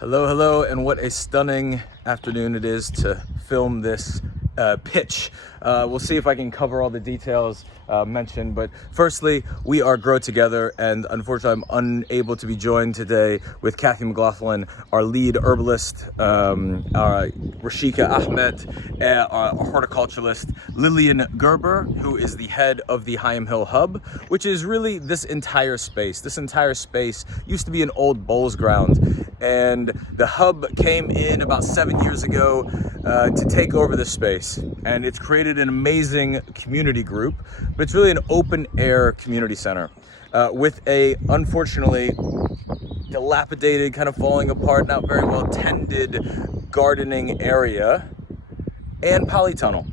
Hello, and what a stunning afternoon it is to film this pitch. We'll see if I can cover all the details mentioned, but firstly, we are Grow Together, and unfortunately I'm unable to be joined today with Kathy McLaughlin, our lead herbalist, Rashika Ahmed, our horticulturalist, Lillian Gerber, who is the head of the Hyam Hill Hub, which is really this entire space. This entire space used to be an old bowls ground, and the hub came in about 7 years ago to take over the space, and it's created an amazing community group, but it's really an open air community center with a unfortunately dilapidated, kind of falling apart, not very well tended gardening area and polytunnel.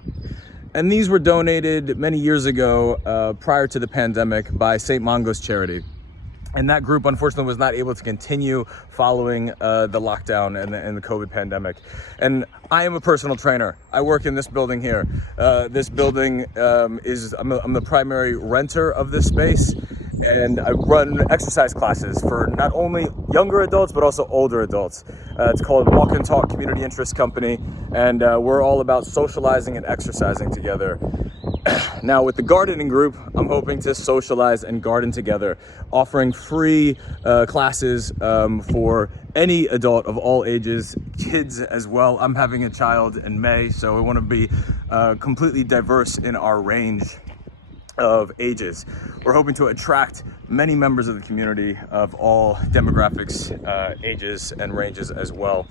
And these were donated many years ago prior to the pandemic by St. Mongo's Charity. And that group, unfortunately, was not able to continue following the lockdown and the COVID pandemic. And I am a personal trainer. I work in this building here. This building I'm the primary renter of this space, and I run exercise classes for not only younger adults, but also older adults. It's called Walk and Talk Community Interest Company, and we're all about socializing and exercising together. Now with the gardening group, I'm hoping to socialize and garden together, offering free classes for any adult of all ages, kids as well. I'm having a child in May, so we want to be completely diverse in our range of ages. We're hoping to attract many members of the community of all demographics, ages and ranges as well.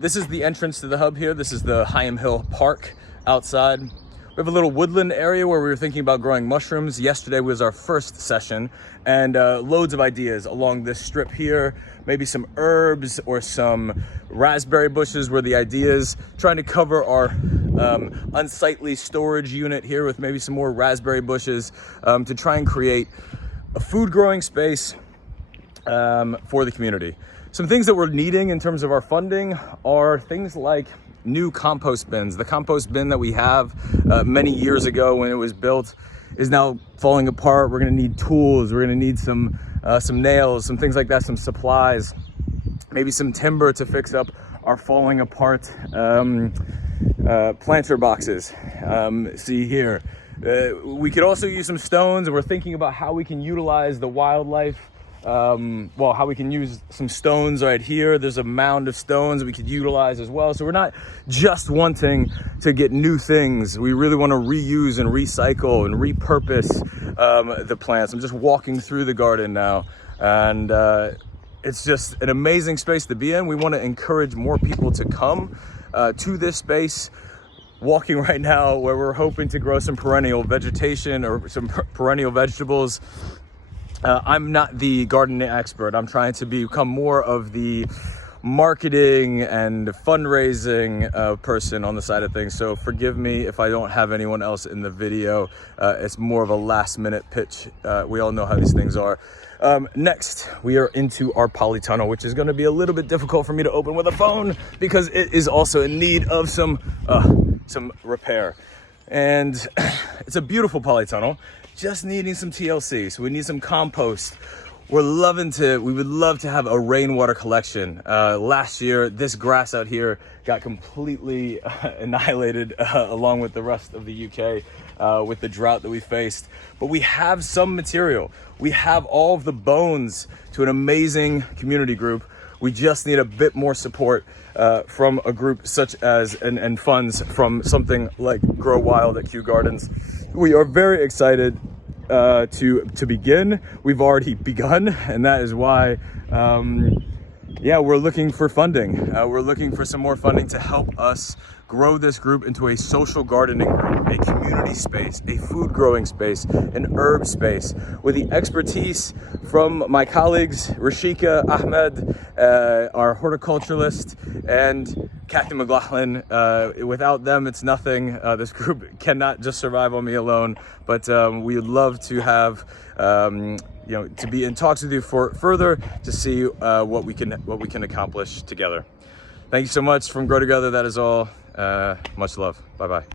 This is the entrance to the hub here. This is the Hyam Hill Park outside. We have a little woodland area where we were thinking about growing mushrooms. Yesterday was our first session, and loads of ideas along this strip here. Maybe some herbs or some raspberry bushes were the ideas. Trying to cover our unsightly storage unit here with maybe some more raspberry bushes to try and create a food growing space for the community. Some things that we're needing in terms of our funding are things like new compost bins. The compost bin that we have many years ago when it was built is now falling apart. We're gonna need tools. We're gonna need some nails, some things like that, some supplies, maybe some timber to fix up our falling apart planter boxes. See here. We could also use some stones, and we're thinking about how we can utilize the wildlife. How we can use some stones right here. There's a mound of stones that we could utilize as well. So we're not just wanting to get new things. We really want to reuse and recycle and repurpose the plants. I'm just walking through the garden now, and it's just an amazing space to be in. We want to encourage more people to come to this space. Walking right now where we're hoping to grow some perennial vegetation or some perennial vegetables. I'm not the gardening expert. I'm trying to become more of the marketing and fundraising person on the side of things. So forgive me if I don't have anyone else in the video. It's more of a last minute pitch. We all know how these things are. Next, we are into our polytunnel, which is going to be a little bit difficult for me to open with a phone because it is also in need of some repair. And it's a beautiful polytunnel, just needing some TLC. So we need some compost. We would love to have a rainwater collection. Last year, this grass out here got completely annihilated along with the rest of the UK with the drought that we faced. But we have some material. We have all of the bones to an amazing community group. We just need a bit more support from a group such as, and funds from something like Grow Wild at Kew Gardens. We are very excited to begin. We've already begun, and that is why, we're looking for funding. We're looking for some more funding to help us grow this group into a social gardening group, a community space, a food growing space, an herb space, with the expertise from my colleagues, Rashika Ahmed, our horticulturalist, and Kathy McLaughlin. Without them, it's nothing. This group cannot just survive on me alone, but we would love to have to be in talks with you further to see what we can accomplish together. Thank you so much from Grow Together. That is all. Much love. Bye-bye.